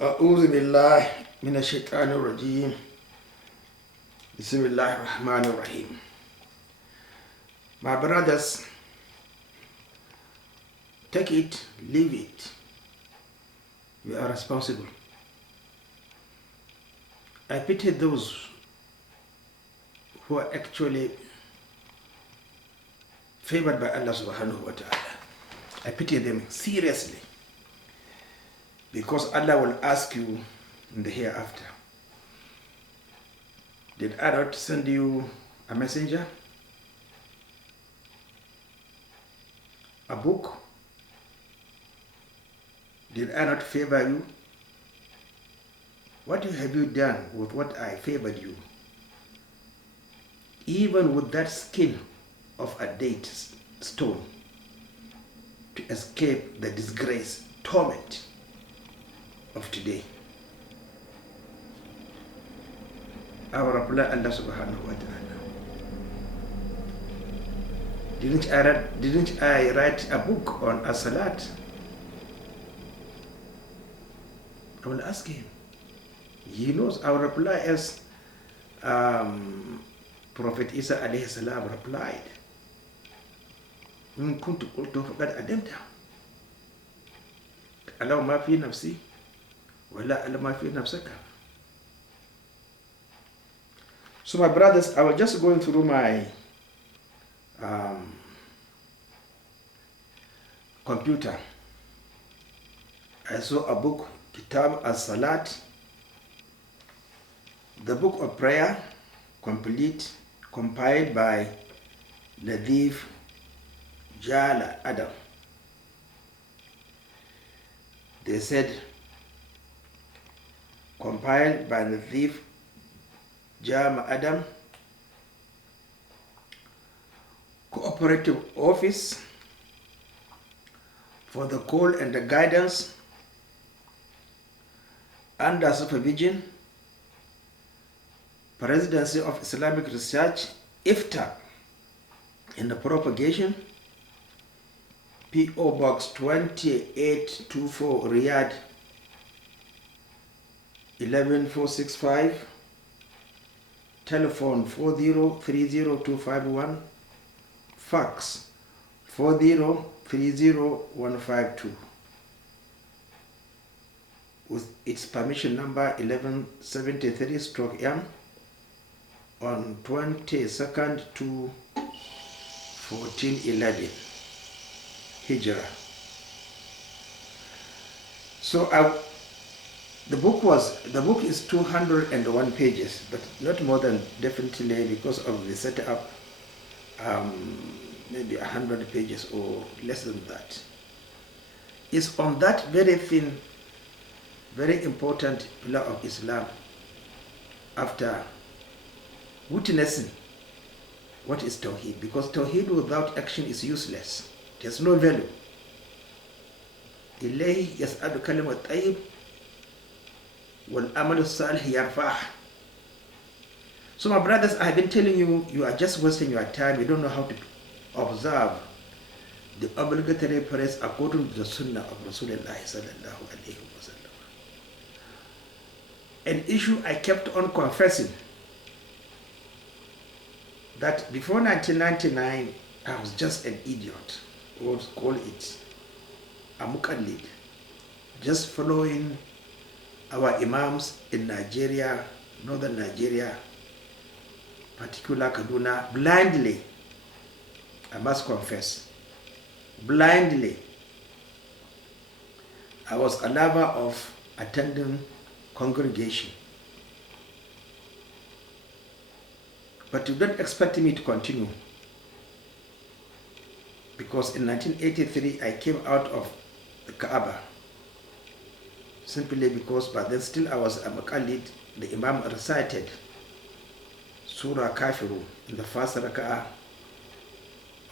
أعوذ بالله من الشيطان الرجيم بسم الله الرحمن الرحيم. My brothers, take it, leave it. We are responsible. I pity those who are actually favored by Allah subhanahu wa ta'ala. I pity them seriously, because Allah will ask you in the hereafter, did I not send you a messenger, a book? Did I not favor you? What have you done with what I favored you? Even with that skin of a date stone, to escape the disgrace, torment of today. Our reply, Allah subhanahu wa ta'ala. Didn't I write a book on as-salaat? I will ask him. He knows. Our reply is Prophet Isa alayhi salam replied, إن كنت قلت فقد علمته أعلم ما في نفسي ولا أعلم ما في نفسك. So my brothers, I was just going through my computer. I saw a book, Kitab as-salaat, the book of prayer, complete, compiled by Latif Jala Adam. They said, compiled by Latif Jama Adam, Cooperative Office for the call and the guidance under supervision, Presidency of Islamic Research, IFTA, in the propagation, P.O. Box 2824, Riyadh 11465, telephone 4030251, fax 4030152, with its permission number 1173/M on 22nd to 1411 Hijrah. So the book is 201 pages, but not more than, definitely because of the setup, maybe 100 pages or less than that. It's on that very thin, very important pillar of Islam, after witnessing what is Tawheed, because Tawheed without action is useless. It has no value. إليه يسأل كلمة طيب والأمل الصالح يرفعه. So my brothers, I have been telling you, you are just wasting your time. You don't know how to observe the obligatory prayers according to the Sunnah of Rasulullah sallallahu alaihi wasallam. An issue I kept on confessing, that before 1999, I was just an idiot, or call it a muqallid, just following our imams in Nigeria, northern Nigeria, particular Kaduna, blindly. I must confess, blindly. I was a lover of attending congregation. But you don't expect me to continue, because in 1983 I came out of the Kaaba, simply because, but then still I was a muqallid. The Imam recited Surah Kafirun in the first rak'ah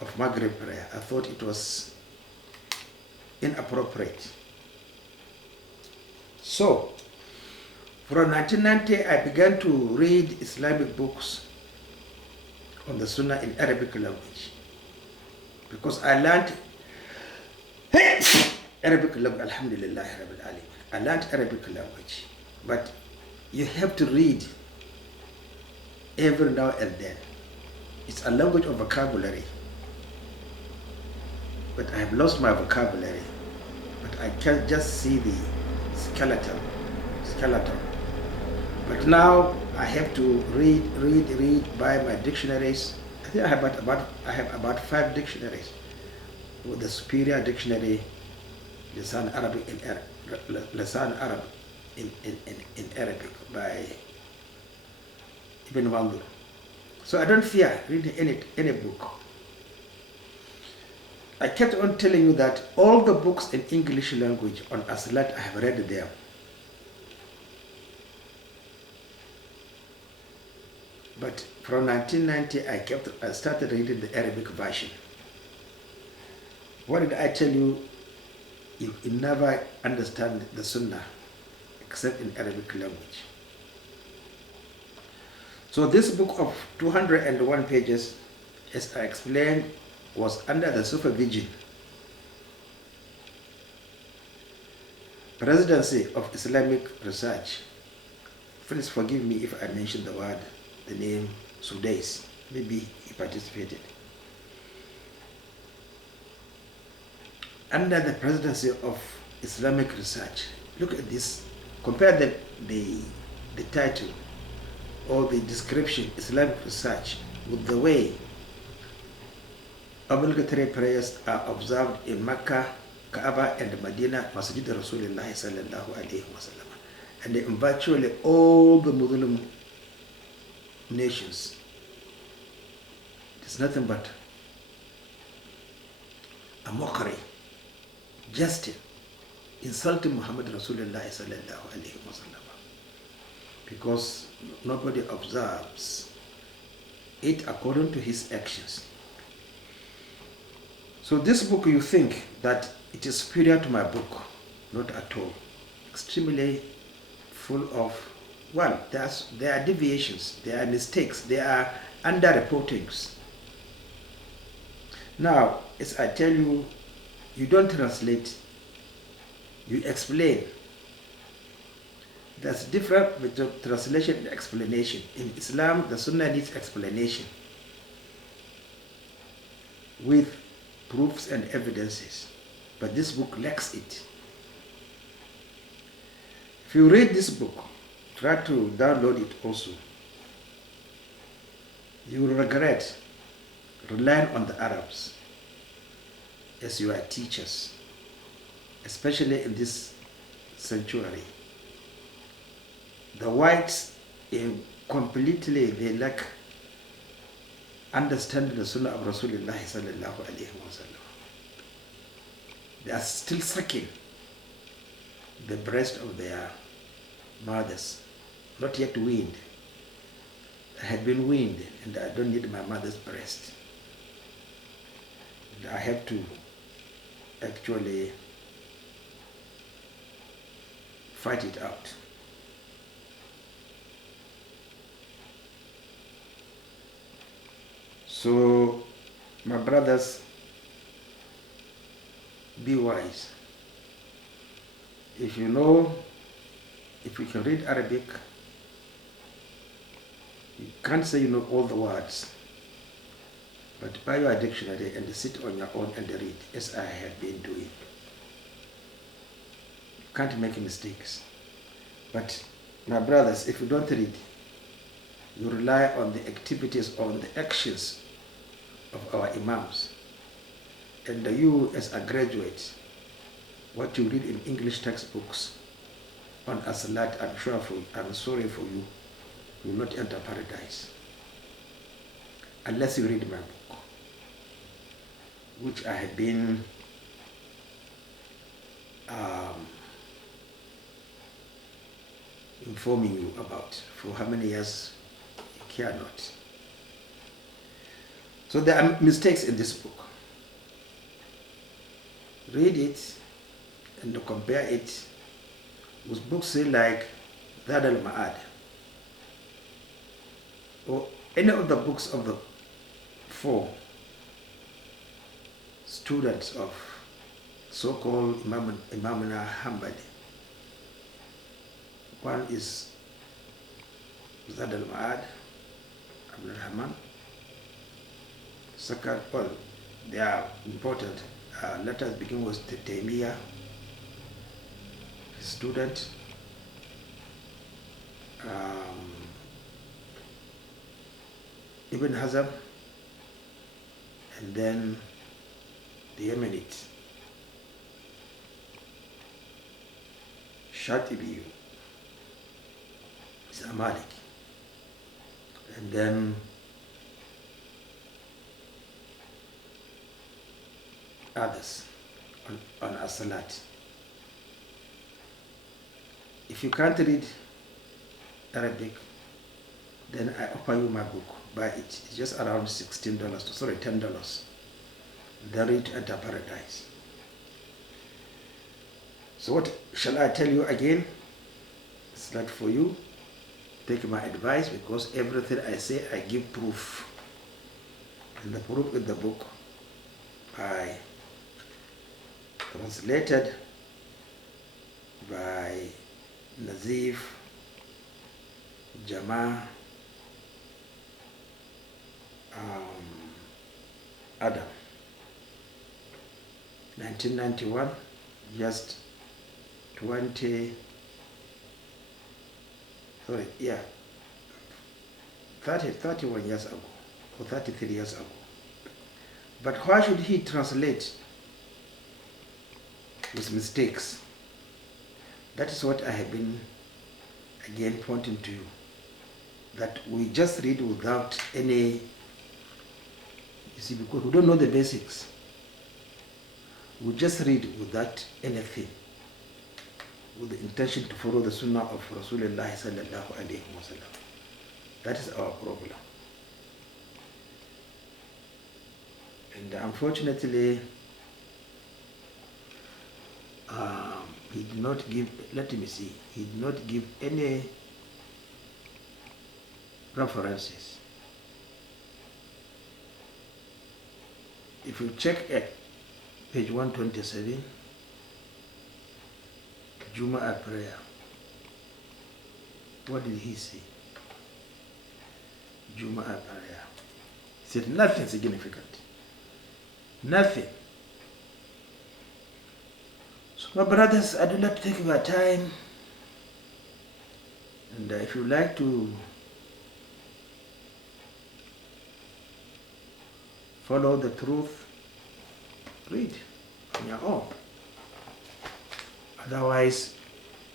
of Maghrib prayer. I thought it was inappropriate. So from 1990 I began to read Islamic books on the Sunnah in Arabic language, because I learned Arabic language, alhamdulillah, Rabbil Alamin. I learned Arabic language, but you have to read every now and then. It's a language of vocabulary, but I have lost my vocabulary. But I can just see the skeleton. But now I have to read, buy my dictionaries. I think I have about 5 dictionaries, with the superior dictionary, Lisan Arab in Arabic by Ibn Mandur. So I don't fear reading any book. I kept on telling you that all the books in English language on as-salaat I have read them. But from 1990 I started reading the Arabic version. What did I tell you? You never understand the Sunnah except in Arabic language. So this book of 201 pages, as I explained, was under the supervision, Presidency of Islamic Research. Please forgive me if I mention the name Sudais. Maybe he participated. Under the Presidency of Islamic Research. Look at this. Compare the title or the description, Islamic Research, with the way obligatory prayers are observed in Mecca, Kaaba, and Medina, Masjid Rasulullah sallallahu alaihi wasallam, and in virtually all the Muslim nations. It's nothing but a mockery, jesting, insulting Muhammad Rasulullah sallallahu alaihi wasallam, because nobody observes it according to his actions. So this book, you think that it is superior to my book. Not at all. Extremely full of, well, there are deviations, there are mistakes, there are underreportings. Now, as I tell you, you don't translate, you explain. There's a difference between translation and explanation. In Islam, the Sunnah needs explanation with proofs and evidences, but this book lacks it. If you read this book, try to download it also, you will regret relying on the Arabs as your teachers, especially in this sanctuary. The whites completely, they lack understanding the Sunnah of Rasulullah sallallahu alaihi wasallam. They are still sucking the breast of their mothers, not yet weaned. I had been weaned and I don't need my mother's breast. And I have to actually fight it out. So, my brothers, be wise. If you can read Arabic, you can't say you know all the words, but buy your dictionary and sit on your own and read, as I have been doing. You can't make mistakes. But my brothers, if you don't read, you rely on the activities, on the actions of our imams. And you, as a graduate, what you read in English textbooks on as-salaat, I'm sorry for you, you will not enter paradise unless you read my book, which I have been informing you about for how many years you care not. So there are mistakes in this book. Read it and compare it with books like Zad al-Ma'ad or any of the books of the 4 students of so-called Imamuna Hanbali. One is Zad al-Ma'ad, Abdul Rahman. Second, well, they are important. Let us begin with Taymiyyah, his student. Ibn Hazm, and then the Yemenite, Shatibi, is a Malik, and then others on as-salaat. If you can't read Arabic, then I offer you my book. Buy it. It's just around $16, sorry, $10. Then read Enter Paradise. So what shall I tell you again? It's not for you. Take my advice, because everything I say, I give proof. And the proof in the book I translated by Nazif Jama Adam, 1991, just 31 years ago, or 33 years ago. But why should he translate with mistakes? That is what I have been again pointing to you, that we just read without any, you see, because we don't know the basics. We just read without anything, with the intention to follow the Sunnah of Rasulullah sallallahu alayhi wa sallam. That is our problem. And unfortunately, he did not give, let me see, he did not give any references. If you check at page 127, Jumu'ah prayer, what did he say? Jumu'ah prayer. He said nothing significant. Nothing. So my brothers, I do not take your time. And if you like to follow the truth, read on your own. Otherwise,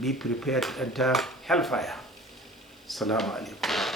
be prepared to enter hellfire. Assalamu alaikum.